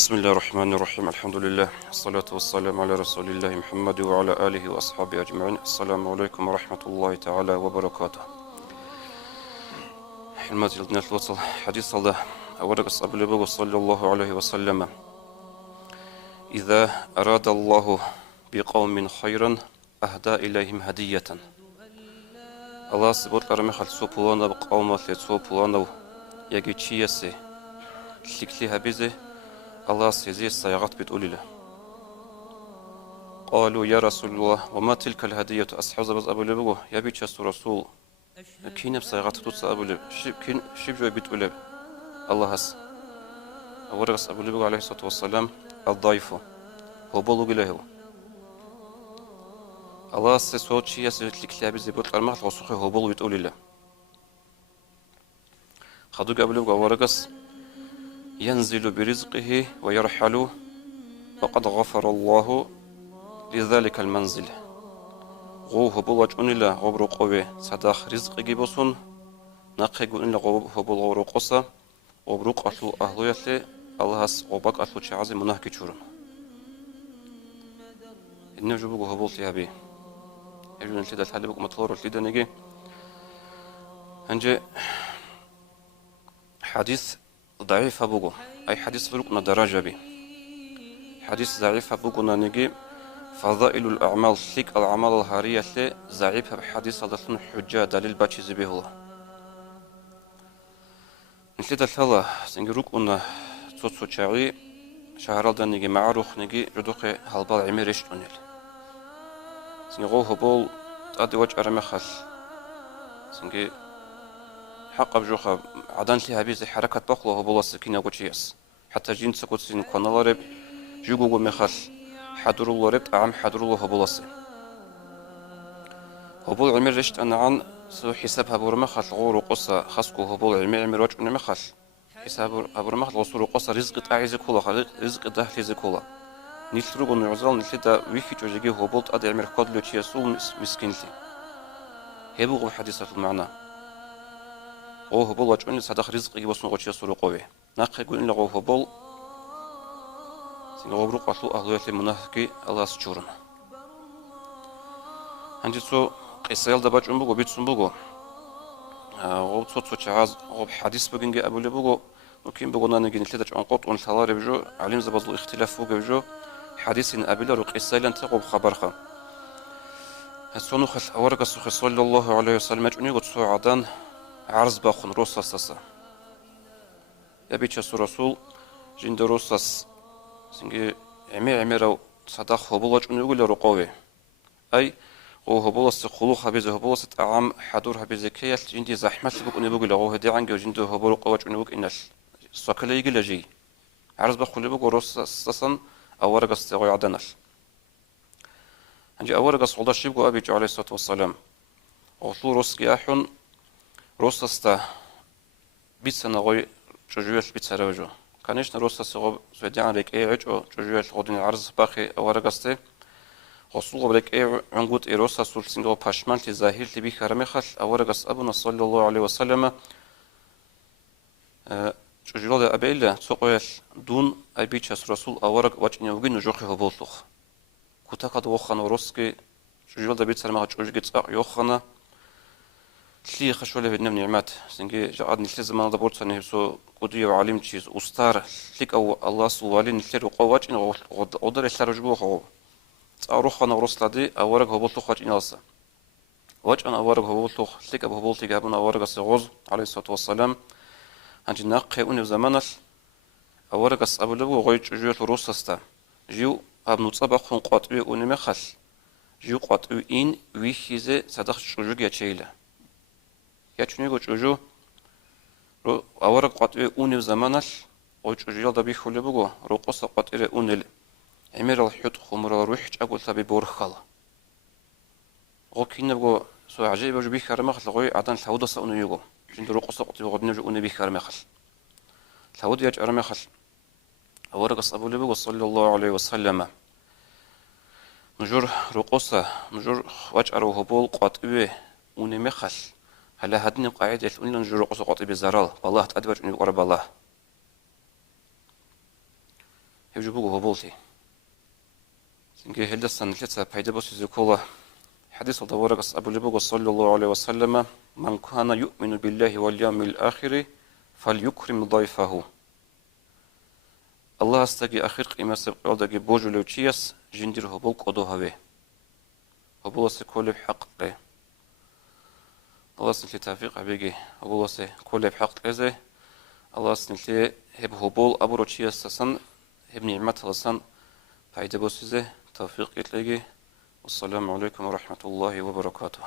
بسم الله الرحمن الرحيم. الحمد لله والصلاة والسلام على رسول الله محمد وعلى آله وأصحابه أجمعين. السلام عليكم ورحمة الله تعالى وبركاته. حلمات جلدنا الوصل حديث الله أورق الصبل صلى الله عليه وسلم: إذا أراد الله بقوم خيرا أهدى إليهم هدية. الله سبحانه رمخ السوبولانا بقوم السوبولانا يجي تشيسي لكلها بيزه. الله سيزي السياغات بتقول له: قالوا يا رسول الله وما تلك الهدية؟ أصحاب أبو لبو يا بيتش رسول كين بسياغات توص أبو لب كين شبجوا بتقول له الله هس ورقص أبو لبو عليه الصلاة والسلام الضيف هو بلوغ له الله سيسوت شيء يسوت لكلاب زبط المال غصوخه هو بلوغ بتقول له خدوق أبو لبو ورقص ينزل برزقه ويرحل وقد غفر الله لذلك المنزل. غوه بلج أنيلا غبر قوي صداخ رزق جيبوسون نقيق أنيلا غوه بلغور قصة غبروق أهلو أهلو يسلي الله هس غباق أهلو شعازي منهك تشورن. إنه جبوه هو بلتي هبي يجون الشدة الحلبك مطلور الشدة نجي هنجي حديث ضعيف أبوه أي حديث فرقنا درجة بي حديث ضعيف أبوه نجي فضائل الأعمال ثق الأعمال الهارية ضعيف بحديث هذا حجة دليل باتشي زبيه الله نشيد الثلا سنجروك أن تصو شعري شهر الدن نجي معروخ نجي جدوك هالبال عميرش تونيل سنجوه هبول تأدي وجه أرمخل سنجي حق بجوخة عدن لها بيزي حركة بخلو هبول السكينة وجيس حتى جين سكوت سين كونالارب جوجو مخل حضر الله ربط عم حضر الله هبولاسي هبول عمر رشت أنا عن سو حساب هبورمخل غور وقصة خسكو هبول عمر وجه نمخل حساب هبورمخل غصور وقصة رزق أعز كولا رزق دهلي كولا نيتروغو نعزل نتلدا ويكي توجي هبول أدي عمر كودلو تيسو مسكينتي هبوغ حديثة المعنى غو هبول وجه صدق رزق يوصل غوتشي سورو قوي ناقي يقول إن غو هبول سنغوبرو قتلو أهلو يتلي منافقي الله سجورن هنجي سو قصيال دباج بوغو بيت بوغو غو تصوت شعاز غو بحديث بغنجي أبو لبوغو ممكن بوغو نانجي نتلتج عنقوط ونثالار بجو علم زبادو اختلاف بوغو بجو حديث أبي لرو قصيال انتقو بخبرخا هسونو خل أورق السوخي صلى الله عليه وسلم أجوني قد سو عدان عرض باخن روساس تسا يبيتش سو رسول جند روساس سنجي عميرو صداق هبولج ونقول رقوي أي هبولس خلوق هبيزه هبولس طعام حضور هبيزه كيال جندي زحمة بق ونقول له هدي عنك جندو هبول قوج ونقول إنش سكلي يجي لجي عرض بخلي بق روس سسن أورق استغوي عدنش عندي أورق الصعود الشيب أبي عليه الصلاة والسلام وطلو روس جاحون روس استا بيت سنغوي جوجوال بيت سراوجو كانش نروس السغاب سودي عن ريك عج أو جوجوال غودين عرض باخي أورق استي خصوصا بريك عنقود إيروسا سول سنغو باشمان تزاهير تبي كرمخل أورجس أبونا صلى الله عليه وسلم جوجلود أبيلا تقول دون أبيتشس رسول أورج وجهنا وجن نجوخه بولخ كتاكد وخنا روسكي جوجلود أبيت سلمة جوجيت يوخنا لي خشولة بدنا نعمات سنجي جاد نلتزم أنا دبورت سنه سو قدية وعلم تشيز أستار لك أو الله سوالين نلتر وقوات إنه قدر يلتر جبوه أروح أنا ورسلتي أورق هبولتو خاج إناسا وجه أنا أورق هبولتو لك أبو هبولتي جابنا أورق السغوز عليه الصلاة والسلام عند ناقة أني زمانش أورق أبو لبو غيج جوت روسستا جو أبنو صباح قطعي أني مخل جو قطعي إن ويخيزة صدق شجوع يشيله يشني جو شجوع أورق قطعي أني زمانش غيج جوت دبي خلبو روقص قطعي أني عمر الحوت خمر روح أقول تبي بورخلا غوكين بقو سو عجيب جو بيخار مخل غوي عدن الحوض صانو يجو جند روق صقت بغدنا جو أني بيخار مخل الحوض يج أرمخل أورق أبو لبو صلى الله عليه وسلم نجور رقصة نجور وجه أروه بول قطعه أني مخل هلا هدني قاعد يقول نجور رقصة قطعه بزرال والله تأدبر أني قرب الله هبجبوه هبولتي سنجي هلدسن لتا بايدا بوسي زكولا حديث دورق أبو لبوغ صلى الله عليه وسلم من كان يؤمن بالله واليوم الآخر فليكرم ضيفه الله استجي آخر قيمة سبقودة بوجو لوچيس جندر هبول قدو هوي هبول سكولي بحق لي الله سنتي توفيق عبيجي هبول سكولي بحق لي الله سنتي هب هبول أبو روچيس سسن هب نعمت لسن فايدة بوسيزه توفيق إتلقي والسلام عليكم ورحمة الله وبركاته